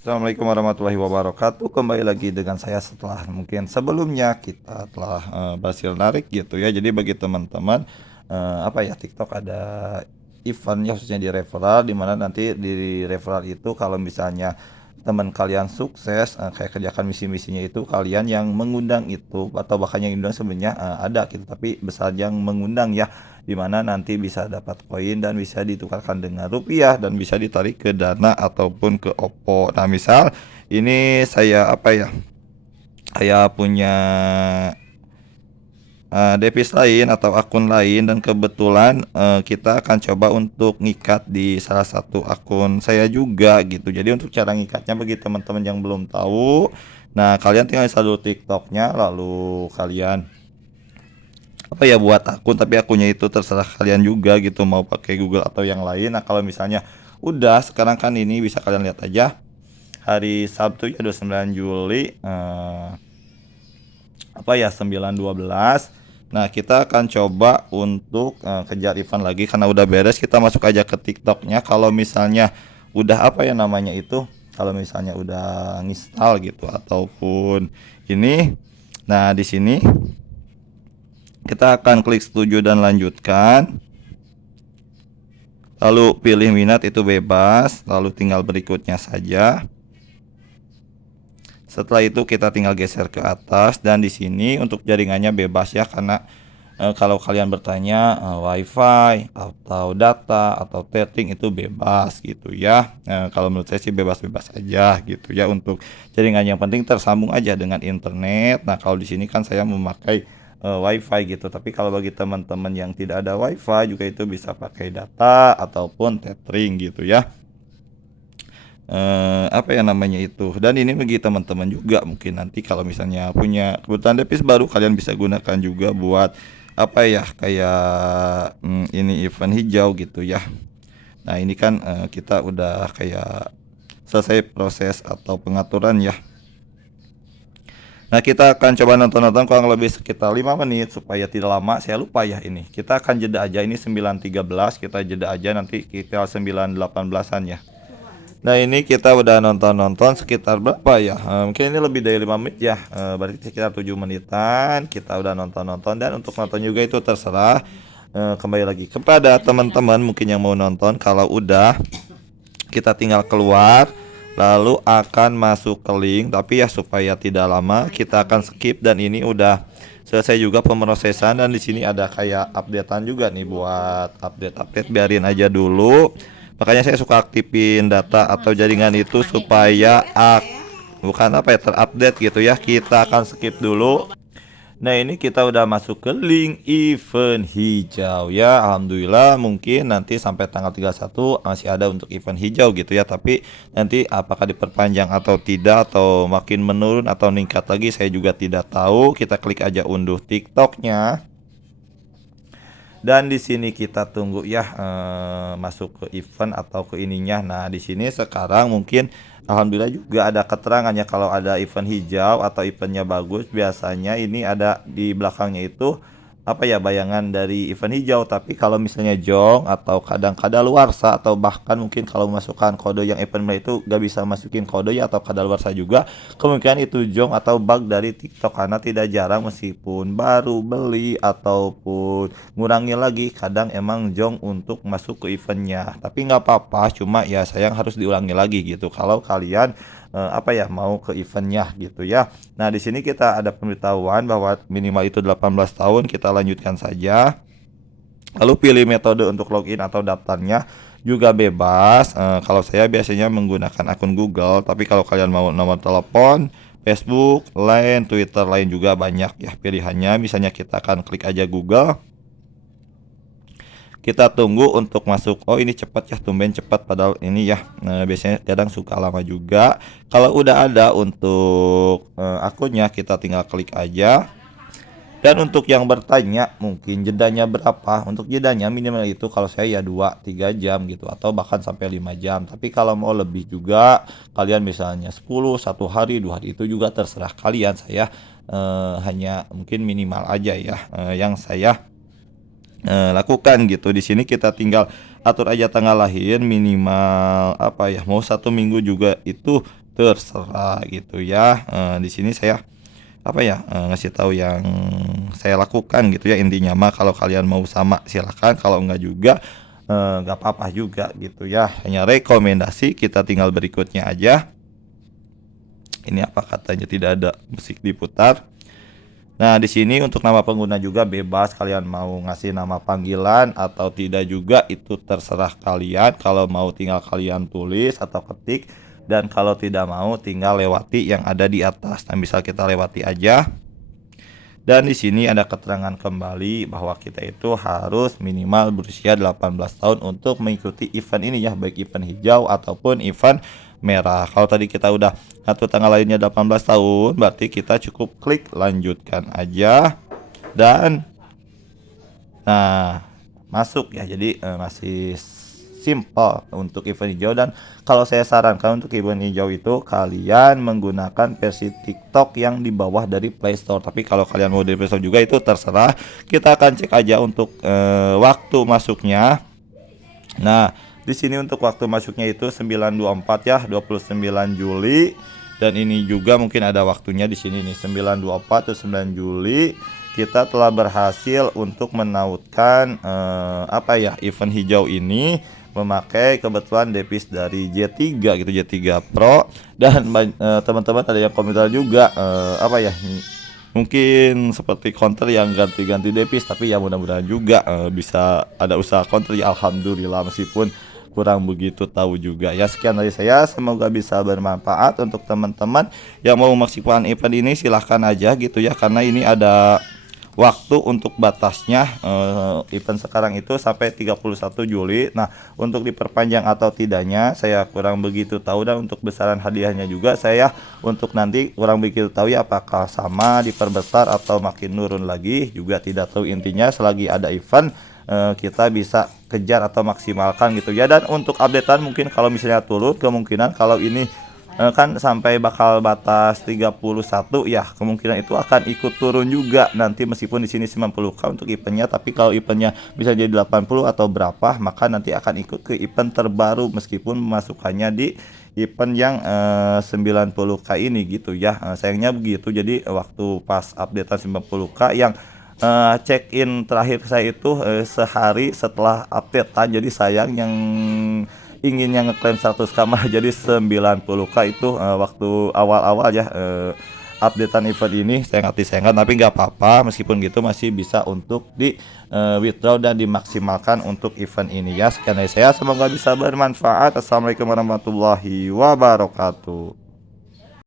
Assalamualaikum warahmatullahi wabarakatuh. Kembali lagi dengan saya setelah mungkin sebelumnya kita telah berhasil narik gitu ya. Jadi bagi teman-teman apa ya, TikTok ada eventnya khususnya di referral, di mana nanti di referral itu kalau misalnya teman kalian sukses kayak kerjakan misi-misinya, itu kalian yang mengundang itu atau bahkan yang diundang sebenarnya ada gitu, tapi besar yang mengundang ya, dimana nanti bisa dapat koin dan bisa ditukarkan dengan rupiah dan bisa ditarik ke Dana ataupun ke Oppo. Nah, misal ini saya apa ya, saya punya device lain atau akun lain, dan kebetulan kita akan coba untuk ngikat di salah satu akun saya juga gitu. Jadi untuk cara ngikatnya bagi teman-teman yang belum tahu, nah kalian tinggal install dulu TikToknya, lalu kalian apa ya, buat akun, tapi akunnya itu terserah kalian juga gitu, mau pakai Google atau yang lain. Nah kalau misalnya udah, sekarang kan ini bisa kalian lihat aja hari Sabtu ya 29 Juli apa ya 9.12. Nah kita akan coba untuk kejar event lagi karena udah beres. Kita masuk aja ke TikToknya. Kalau misalnya udah apa ya namanya itu, kalau misalnya udah nginstal gitu ataupun ini, nah di sini kita akan klik setuju dan lanjutkan. Lalu pilih minat, itu bebas, lalu tinggal berikutnya saja. Setelah itu kita tinggal geser ke atas, dan di sini untuk jaringannya bebas ya, karena kalau kalian bertanya WiFi atau data atau tethering itu bebas gitu ya. Kalau menurut saya sih bebas-bebas aja gitu ya untuk jaringan, yang penting tersambung aja dengan internet. Nah kalau di sini kan saya memakai WiFi gitu, tapi kalau bagi teman-teman yang tidak ada WiFi juga itu bisa pakai data ataupun tethering gitu ya. Apa ya namanya itu, dan ini bagi teman-teman juga mungkin nanti kalau misalnya punya kebutuhan device baru, kalian bisa gunakan juga buat apa ya, kayak ini event hijau gitu ya. Nah ini kan kita udah kayak selesai proses atau pengaturan ya. Nah kita akan coba nonton-nonton kurang lebih sekitar 5 menit supaya tidak lama. Saya lupa ya, ini kita akan jeda aja, ini 9.13, kita jeda aja nanti kita 9.18an ya. Nah ini kita udah nonton-nonton sekitar berapa ya? Mungkin ini lebih dari 5 menit ya. Berarti sekitar 7 menitan kita udah nonton-nonton, dan untuk nonton juga itu terserah. Kembali lagi kepada teman-teman mungkin yang mau nonton. Kalau udah, kita tinggal keluar lalu akan masuk ke link, tapi ya supaya tidak lama kita akan skip. Dan ini udah selesai juga pemrosesan, dan di sini ada kayak updatean juga nih, buat update-update biarin aja dulu. Makanya saya suka aktifin data atau jaringan itu supaya bukan apa ya, terupdate gitu ya. Kita akan skip dulu. Nah ini kita udah masuk ke link event hijau ya. Alhamdulillah, mungkin nanti sampai tanggal 31 masih ada untuk event hijau gitu ya. Tapi nanti apakah diperpanjang atau tidak, atau makin menurun atau meningkat lagi, saya juga tidak tahu. Kita klik aja unduh TikToknya. Dan di sini kita tunggu ya masuk ke event atau ke ininya. Nah di sini sekarang mungkin alhamdulillah juga ada keterangannya, kalau ada event hijau atau eventnya bagus, biasanya ini ada di belakangnya itu apa ya, bayangan dari event hijau. Tapi kalau misalnya jong atau kadang kadaluarsa, atau bahkan mungkin kalau memasukkan kode yang event itu gak bisa masukin kode ya, atau kadaluarsa juga, kemungkinan itu jong atau bug dari TikTok. Karena tidak jarang meskipun baru beli ataupun ngurangi lagi, kadang emang jong untuk masuk ke eventnya. Tapi nggak apa-apa, cuma ya sayang harus diulangi lagi gitu kalau kalian apa ya, mau ke eventnya gitu ya. Nah di sini kita ada pemberitahuan bahwa minimal itu 18 tahun, kita lanjutkan saja. Lalu pilih metode untuk login atau daftarnya juga bebas. Kalau saya biasanya menggunakan akun Google, tapi kalau kalian mau nomor telepon, Facebook, Line, Twitter, lain juga banyak ya pilihannya. Misalnya kita akan klik aja Google. Kita tunggu untuk masuk. Oh ini cepat ya, tumben cepat, padahal ini ya biasanya kadang suka lama juga. Kalau udah ada untuk akunnya, kita tinggal klik aja. Dan untuk yang bertanya mungkin jedanya berapa, untuk jedanya minimal itu kalau saya ya 2-3 jam gitu, atau bahkan sampai 5 jam. Tapi kalau mau lebih juga, kalian misalnya 10, 1 hari, 2 hari, itu juga terserah kalian. Saya hanya mungkin minimal aja ya yang saya lakukan gitu. Di sini kita tinggal atur aja tanggal lahir, minimal apa ya, mau 1 minggu juga itu terserah gitu ya. Di sini saya apa ya, ngasih tahu yang saya lakukan gitu ya, intinya mah kalau kalian mau sama silakan, kalau enggak juga nggak apa-apa juga gitu ya, hanya rekomendasi. Kita tinggal berikutnya aja. Ini apa katanya tidak ada musik diputar. Nah, di sini untuk nama pengguna juga bebas, kalian mau ngasih nama panggilan atau tidak juga itu terserah kalian. Kalau mau tinggal kalian tulis atau ketik, dan kalau tidak mau tinggal lewati yang ada di atas. Nah, bisa kita lewati aja. Dan di sini ada keterangan kembali bahwa kita itu harus minimal berusia 18 tahun untuk mengikuti event ini ya, baik event hijau ataupun event merah. Kalau tadi kita udah ngatur tanggal lainnya 18 tahun, berarti kita cukup klik lanjutkan aja dan nah masuk ya. Jadi masih simple untuk event hijau, dan kalau saya sarankan untuk event hijau itu kalian menggunakan versi TikTok yang di bawah dari Play Store. Tapi kalau kalian mau dari Play Store juga itu terserah. Kita akan cek aja untuk waktu masuknya. Nah, di sini untuk waktu masuknya itu 9.24 ya, 29 Juli. Dan ini juga mungkin ada waktunya di sini nih, 9.24 atau 9 Juli. Kita telah berhasil untuk menautkan event hijau ini memakai kebetulan device dari J3 gitu, J3 Pro. Dan teman-teman ada yang komentar juga mungkin seperti counter yang ganti-ganti device, tapi ya mudah-mudahan juga bisa ada usaha counter ya, alhamdulillah, meskipun kurang begitu tahu juga ya. Sekian dari saya, semoga bisa bermanfaat untuk teman-teman yang mau memaksimalkan event ini. Silahkan aja gitu ya, karena ini ada waktu untuk batasnya. Event sekarang itu sampai 31 Juli. Nah, untuk diperpanjang atau tidaknya saya kurang begitu tahu, dan untuk besaran hadiahnya juga saya untuk nanti kurang begitu tahu ya, apakah sama diperbesar atau makin nurun lagi juga tidak tahu. Intinya selagi ada event kita bisa kejar atau maksimalkan gitu ya. Dan untuk updatean mungkin kalau misalnya turun, kemungkinan kalau ini kan sampai bakal batas 31 ya, kemungkinan itu akan ikut turun juga nanti, meskipun di sini 90k untuk eventnya, tapi kalau eventnya bisa jadi 80 atau berapa, maka nanti akan ikut ke event terbaru meskipun masukannya di event yang 90k ini gitu ya. Sayangnya begitu. Jadi waktu pas updatean 90k yang check in terakhir saya itu sehari setelah updatean, jadi sayang yang inginnya ngeklaim 100k mah jadi 90k itu waktu awal-awal ya updatean event ini. Saya ngerti, tapi nggak apa-apa, meskipun gitu masih bisa untuk di withdraw dan dimaksimalkan untuk event ini ya. Sekian dari saya, semoga bisa bermanfaat. Assalamualaikum warahmatullahi wabarakatuh.